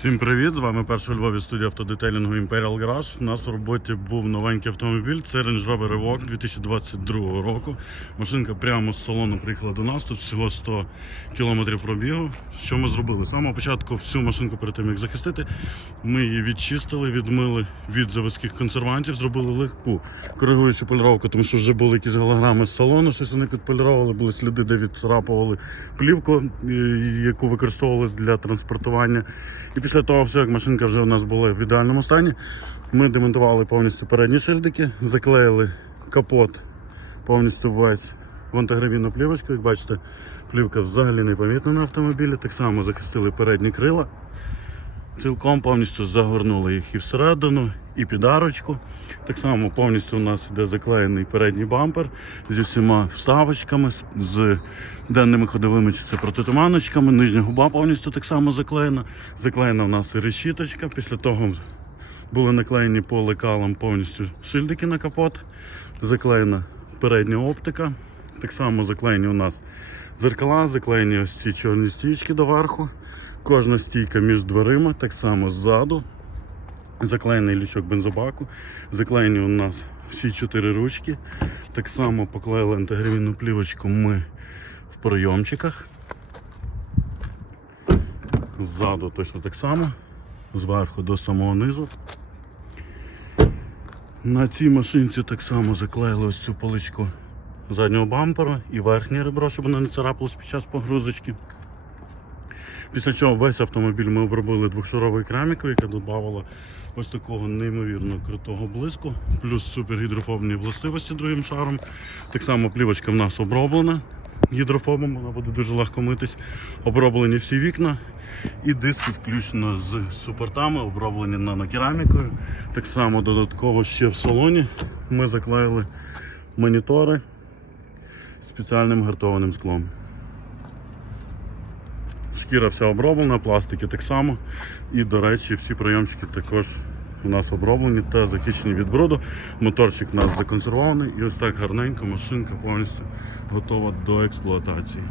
Всім привіт! З вами перша у Львові студія автодетейлінгу Imperial Garage. У нас в роботі був новенький автомобіль. Це Range Rover Evoque 2022 року. Машинка прямо з салону приїхала до нас. Тут всього 100 км пробігу. Що ми зробили? З самого початку всю машинку перед тим, як захистити, ми її відчистили, відмили від заводських консервантів, зробили легку коригуючу поліровку, тому що вже були якісь голограми з салону, щось вони підполіровували, були сліди, де відцарапували плівку, яку використовували для транспортування. І після того, все, як машинка вже у нас була в ідеальному стані, ми демонтували повністю передні шильдики, заклеїли капот повністю весь в антигравійну плівочку. Як бачите, плівка взагалі не помітна на автомобілі. Так само захистили передні крила. Цілком повністю загорнули їх і всередину, і під арочку. Так само повністю у нас йде заклеєний передній бампер зі всіма вставочками, з- денними ходовими чи це протитуманочками. Нижня губа повністю так само заклеєна. Заклеєна у нас і решіточка. Після того були наклеєні по лекалам повністю шильдики на капот. Заклеєна передня оптика. Так само заклеєні у нас зеркала, заклеєні ось ці чорні стічки доверху. Кожна стійка між дверима, так само ззаду. Заклеєний лючок бензобаку. Заклеєні у нас всі чотири ручки. Так само поклеїли антигравійну плівочку ми в пройомчиках. Ззаду точно так само. Зверху до самого низу. На цій машинці так само заклеїли ось цю поличку заднього бампера і верхнє ребро, щоб воно не царапалось під час погрузочки. Після чого весь автомобіль ми обробили двохшаровою керамікою, яка додавала ось такого неймовірно крутого блиску, плюс супергідрофобні властивості другим шаром. Так само плівочка в нас оброблена гідрофобом, вона буде дуже легко митись. Оброблені всі вікна і диски включно з супортами, оброблені нанокерамікою. Так само додатково ще в салоні ми заклеїли монітори спеціальним гартованим склом. Шкіра вся оброблена, пластики так само. І, до речі, всі прийомчики також у нас оброблені та захищені від бруду. Моторчик у нас законсервований і ось так гарненько машинка повністю готова до експлуатації.